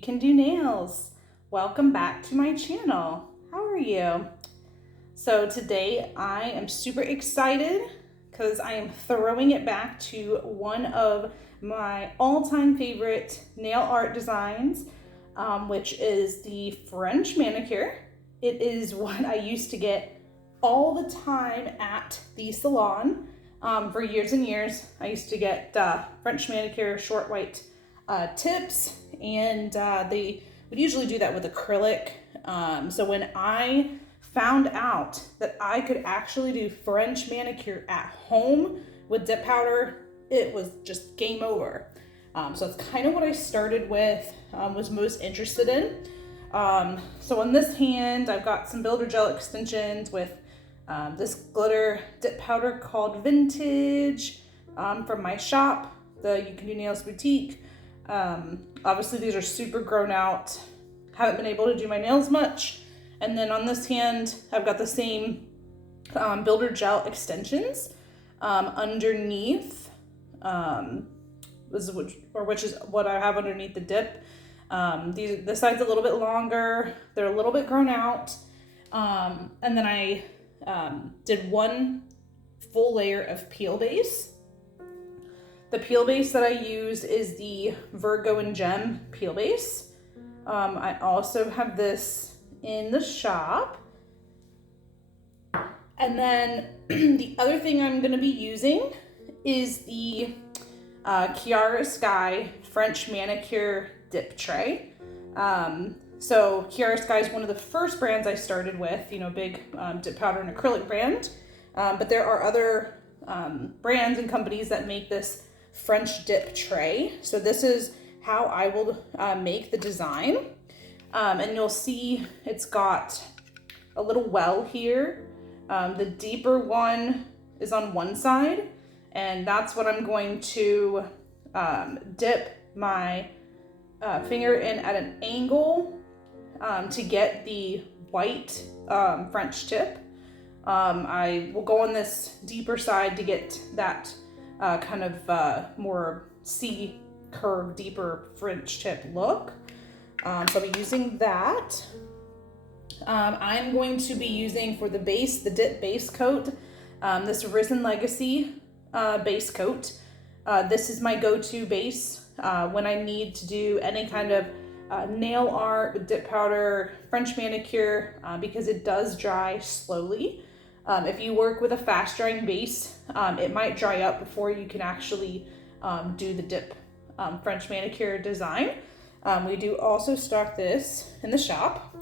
You Can Do Nails. Welcome back to my channel. How are you? So today I am super excited because I am throwing it back to one of my all-time favorite nail art designs, which is the French manicure. It is what I used to get all the time at the salon. For years and years, I used to get French manicure, short white tips, and they would usually do that with acrylic. So when I found out that I could actually do French manicure at home with dip powder, it was just game over. So that's kind of what I started with, was most interested in. So on this hand, I've got some builder gel extensions with this glitter dip powder called Vintage from my shop, the You Can Do Nails Boutique. Obviously these are super grown out, haven't been able to do my nails much. And then on this hand, I've got the same builder gel extensions underneath, which is what I have underneath the dip. This side's a little bit longer, they're a little bit grown out. And then I did one full layer of peel base. The peel base that I use is the Virgo and Gem peel base. I also have this in the shop. And then the other thing I'm going to be using is the Chiara Sky French manicure dip tray. So Chiara Sky is one of the first brands I started with, big dip powder and acrylic brand. But there are other brands and companies that make this French dip tray. So this is how I will make the design. And you'll see it's got a little well here. The deeper one is on one side, and that's what I'm going to dip my finger in at an angle to get the white French tip. I will go on this deeper side to get that kind of more C curve, deeper French tip look. So I'll be using that. I'm going to be using for the base, the dip base coat, this Risen Legacy base coat. This is my go-to base when I need to do any kind of nail art with dip powder, French manicure, because it does dry slowly. If you work with a fast drying base, it might dry up before you can actually do the dip French manicure design. We do also stock this in the shop.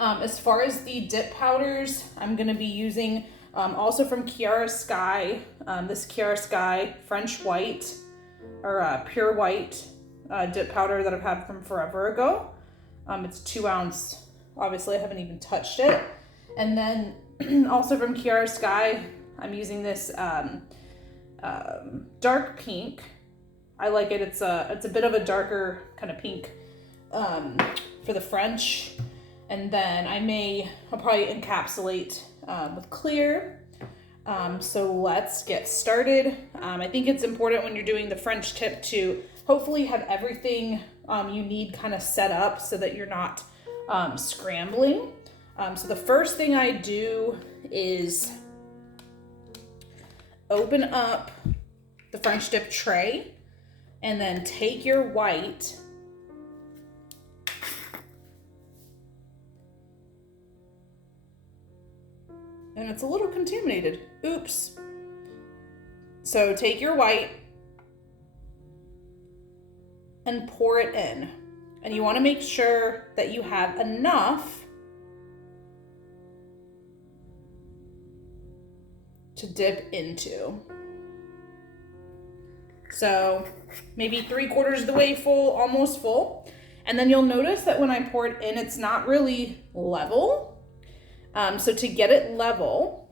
As far as the dip powders, I'm going to be using also from Chiara Sky, this Chiara Sky French white or pure white dip powder that I've had from forever ago. It's 2 ounce. Obviously I haven't even touched it. And then also from Chiara Sky, I'm using this dark pink. I like it. It's a bit of a darker kind of pink for the French. And then I'll probably encapsulate with clear. So let's get started. I think it's important when you're doing the French tip to hopefully have everything you need kind of set up so that you're not scrambling. So the first thing I do is open up the French dip tray and then take your white and it's a little contaminated. Oops. So take your white and pour it in. And you want to make sure that you have enough to dip into. So maybe 3/4 of the way full, almost full. And then you'll notice that when I pour it in, it's not really level. So to get it level,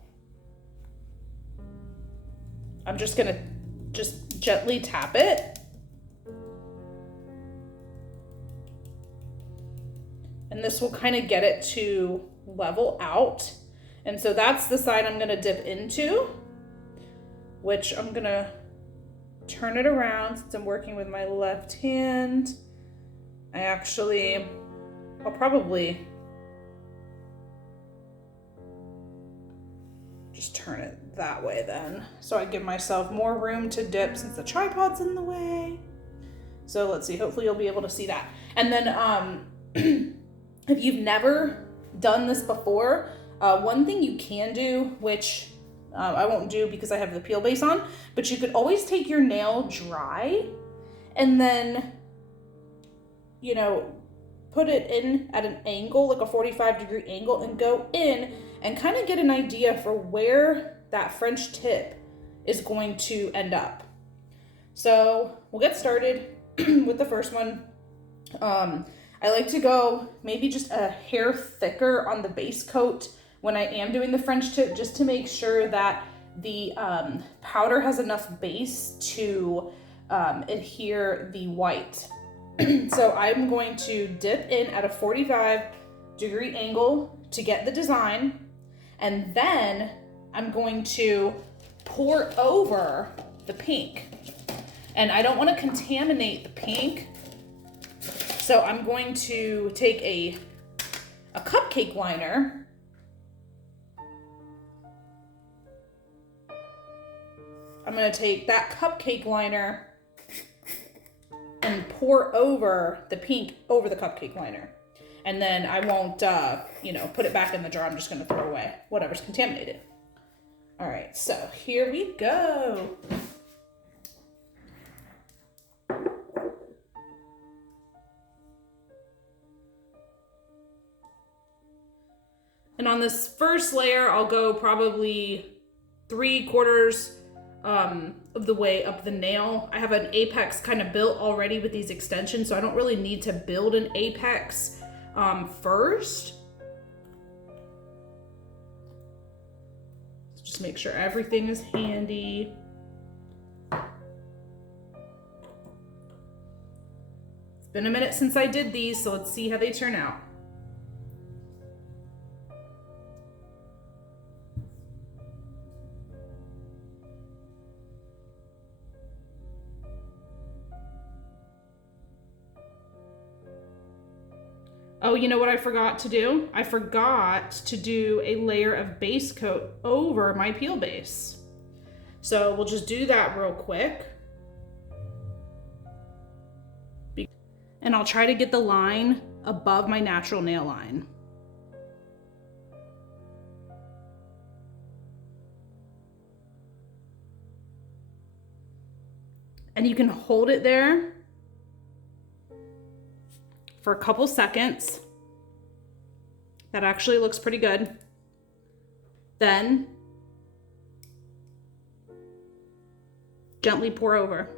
I'm just gonna gently tap it. And this will kind of get it to level out. And so that's the side I'm gonna dip into, which I'm gonna turn it around since I'm working with my left hand. I'll probably just turn it that way then. So I give myself more room to dip since the tripod's in the way. So let's see, hopefully you'll be able to see that. And then if you've never done this before, one thing you can do, which I won't do because I have the peel base on, but you could always take your nail dry and then, you know, put it in at an angle, like a 45-degree angle, and go in and kind of get an idea for where that French tip is going to end up. So we'll get started with the first one. I like to go maybe just a hair thicker on the base coat when I am doing the French tip, just to make sure that the powder has enough base to adhere the white. So I'm going to dip in at a 45-degree angle to get the design, and then I'm going to pour over the pink. And I don't want to contaminate the pink, so I'm going to take a cupcake liner I'm going to take that cupcake liner and pour over the pink over the cupcake liner. And then I won't, put it back in the jar. I'm just going to throw away whatever's contaminated. All right, so here we go. And on this first layer, I'll go probably 3/4 of the way up the nail. I have an apex kind of built already with these extensions, so I don't really need to build an apex first. So just make sure everything is handy. It's been a minute since I did these, so let's see how they turn out. Oh, you know what I forgot to do? I forgot to do a layer of base coat over my peel base. So we'll just do that real quick. And I'll try to get the line above my natural nail line. And you can hold it there for a couple seconds. That actually looks pretty good. Then gently pour over.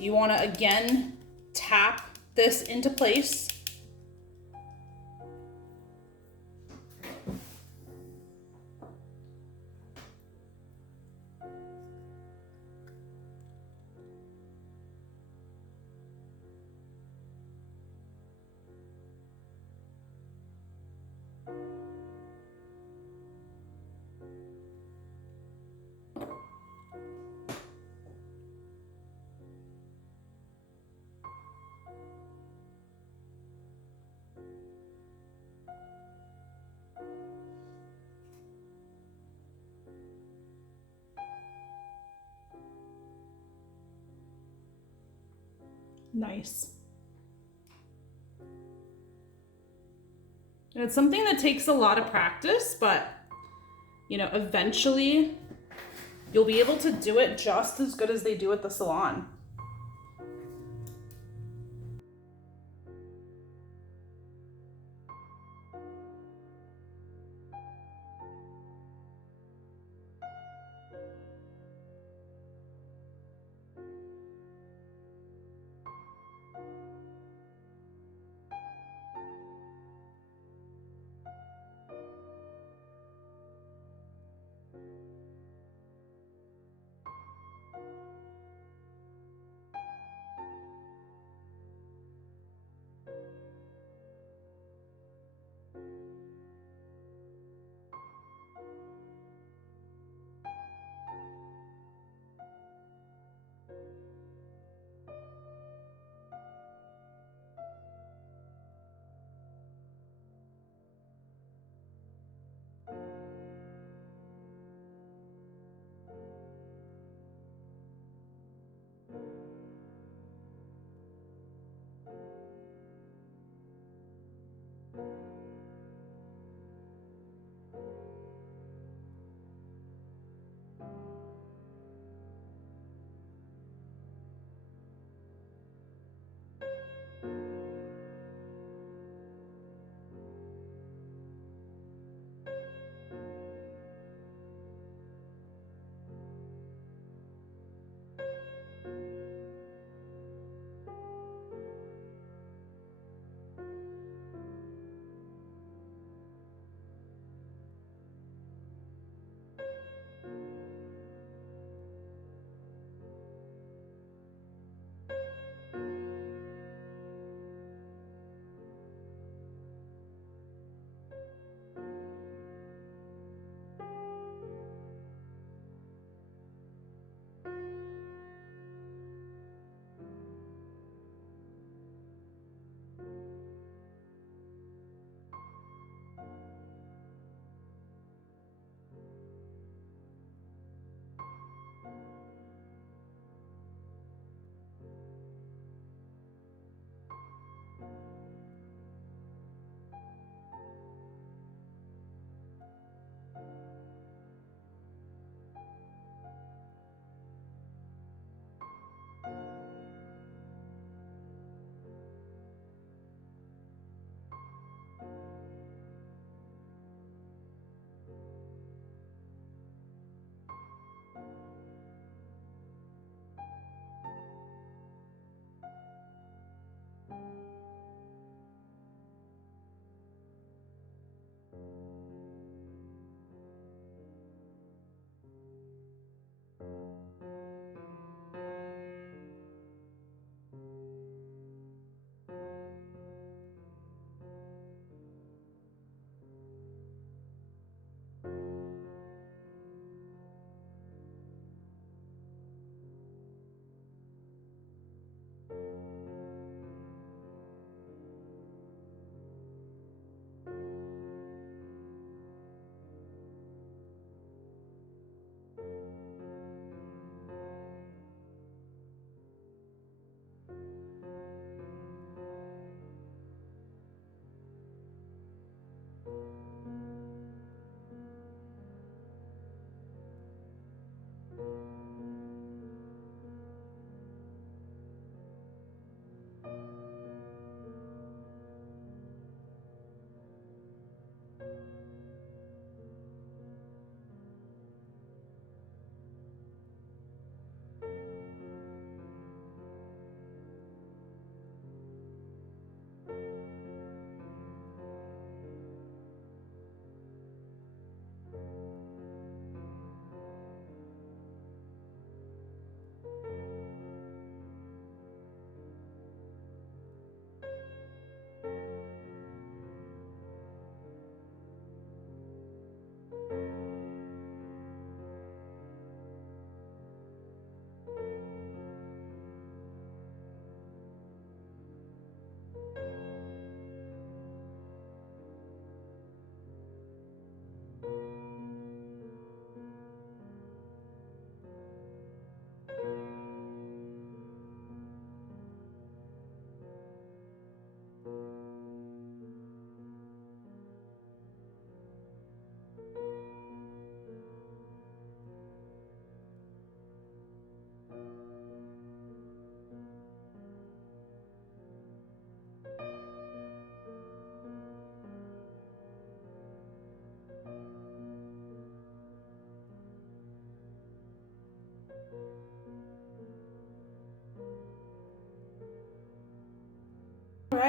You want to again tap this into place. Nice. And it's something that takes a lot of practice, but eventually you'll be able to do it just as good as they do at the salon.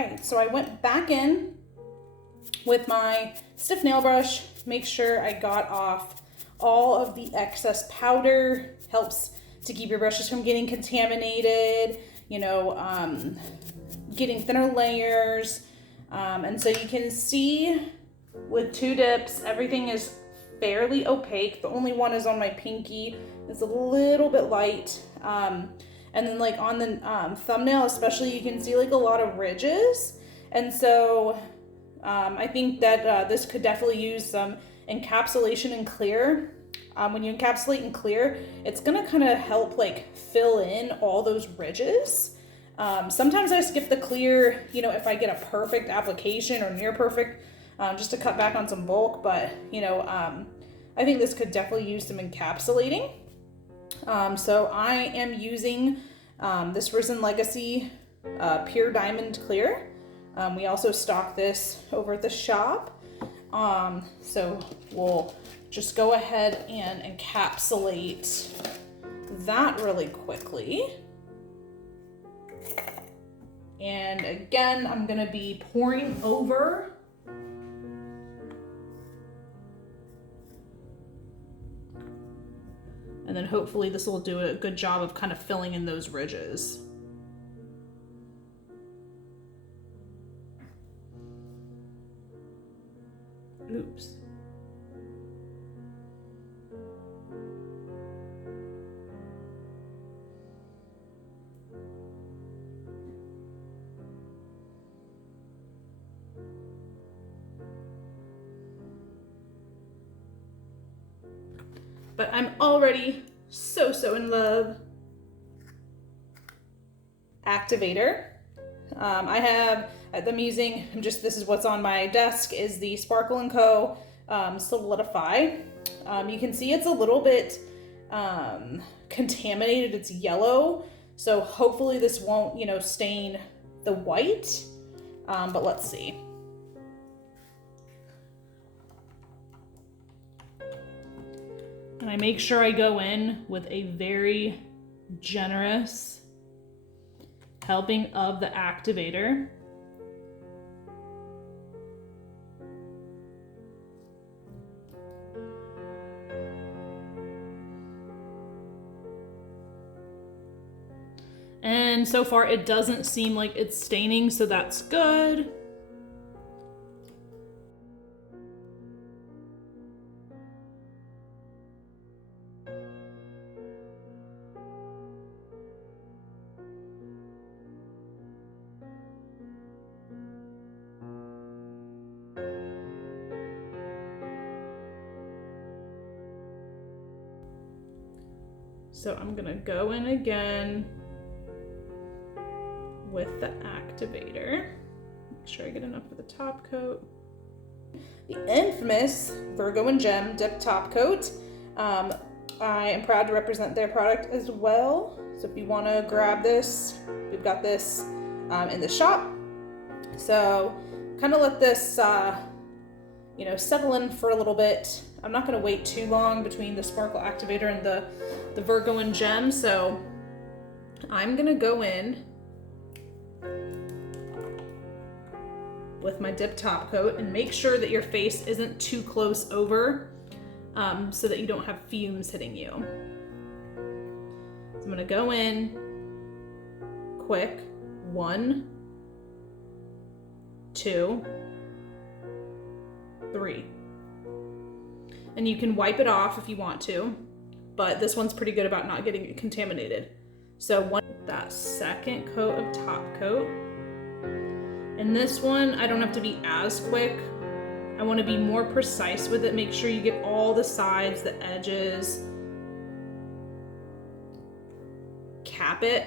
right, so I went back in with my stiff nail brush, make sure I got off all of the excess powder. Helps to keep your brushes from getting contaminated, you know, getting thinner layers. And so you can see with 2 dips, everything is fairly opaque. The only one is on my pinky. It's a little bit light. And then like on the thumbnail especially, you can see like a lot of ridges. And so I think that this could definitely use some encapsulation and clear. When you encapsulate and clear, it's gonna kind of help like fill in all those ridges. Sometimes I skip the clear, you know, if I get a perfect application or near perfect, just to cut back on some bulk, but you know, I think this could definitely use some encapsulating. So I am using this Risen Legacy Pure Diamond Clear. We also stock this over at the shop. So we'll just go ahead and encapsulate that really quickly. And again, I'm gonna be pouring over. And then hopefully this will do a good job of kind of filling in those ridges. Oops. But I'm already so in love. Activator. I'm using, this is what's on my desk, is the Sparkle & Co. Solidify. You can see it's a little bit contaminated, it's yellow. So hopefully this won't, you know, stain the white, but let's see. And I make sure I go in with a very generous helping of the activator. And so far it doesn't seem like it's staining, so that's good. So I'm gonna go in again with the activator. Make sure I get enough for the top coat. The infamous Virgo and Gem Dip Top Coat. I am proud to represent their product as well. So if you wanna grab this, we've got this in the shop. So kind of let this you know, settle in for a little bit. I'm not gonna wait too long between the Sparkle Activator and the Virgo and Gem, so I'm gonna go in with my dip top coat and make sure that your face isn't too close over so that you don't have fumes hitting you. So I'm gonna go in quick, 1, 2, 3. And you can wipe it off if you want to, but this one's pretty good about not getting it contaminated. So that second coat of top coat. And this one, I don't have to be as quick. I want to be more precise with it. Make sure you get all the sides, the edges. Cap it